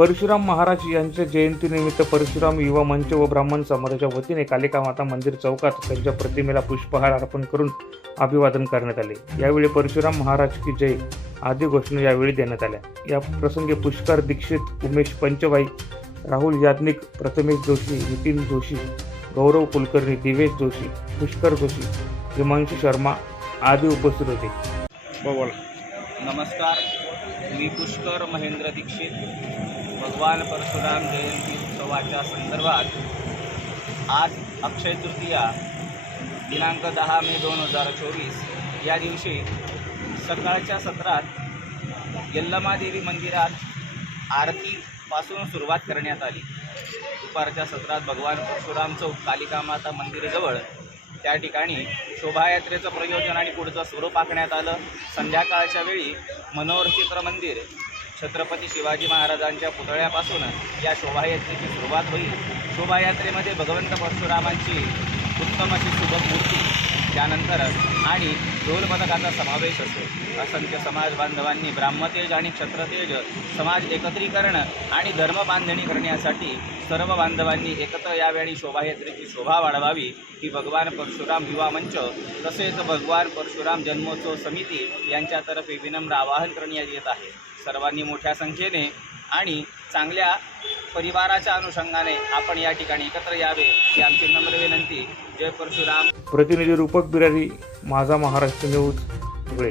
परशुराम महाराज यांच्या जयंतीनिमित्त परशुराम युवा मंच व ब्राह्मण समाजाच्या वतीने कालिका माता मंदिर चौकात त्यांच्या प्रतिमेला पुष्पहार अर्पण करून अभिवादन करण्यात आले. यावेळी परशुराम महाराज की जय आदी घोषणा यावेळी देण्यात आल्या. या प्रसंगी पुष्कर दीक्षित उमेश पंचबाई राहुल याज्ञिक प्रथमेश जोशी नितीन जोशी गौरव कुलकर्णी दिवेश जोशी पुष्कर जोशी हिमांशू शर्मा आदी उपस्थित होते. नमस्कार मी पुष्कर महेंद्र दीक्षित भगवान परशुराम जयंती उत्सवाच्या संदर्भात आज अक्षय तृतीया दिनांक दहा मे दोन हजार चोवीस या दिवशी सकाळच्या सत्रात यल्लमादेवी मंदिरात आरतीपासून सुरुवात करण्यात आली. दुपारच्या सत्रात भगवान परशुराम चौक कालिका माता मंदिरजवळ त्या ठिकाणी शोभायात्रेचं प्रयोजन आणि पुढचं स्वरूप आखण्यात आलं. संध्याकाळच्या वेळी मनोहर चित्र मंदिर छत्रपती शिवाजी महाराजांच्या पुतळ्यापासून या शोभायात्रेची सुरुवात होईल. शोभायात्रेमध्ये भगवंत परशुरामांची उत्तम अशी सुबक मूर्ती त्यानंतरच आणि ढोल पथकाचा समावेश असेल असंख्य समाज बांधवांनी ब्राह्मतेज आणि क्षत्रतेज समाज एकत्रीकरण आणि धर्म बांधणी करण्यासाठी सर्व बांधवांनी एकत्र यावेळी शोभायात्रेची शोभा वाढवावी ही भगवान परशुराम युवा मंच तसेच भगवान परशुराम जन्मोत्सव समिती यांच्यातर्फे विनम्र आवाहन करण्यात येत आहे. सर्वांनी मोठ्या संख्येने आणि चांगल्या परिवाराच्या अनुषंगाने आपण या ठिकाणी एकत्र यावे ही आमची नम्र विनंती. जय परशुराम. प्रतिनिधी रूपक बिरारी माझा महाराष्ट्र न्यूज धुळे.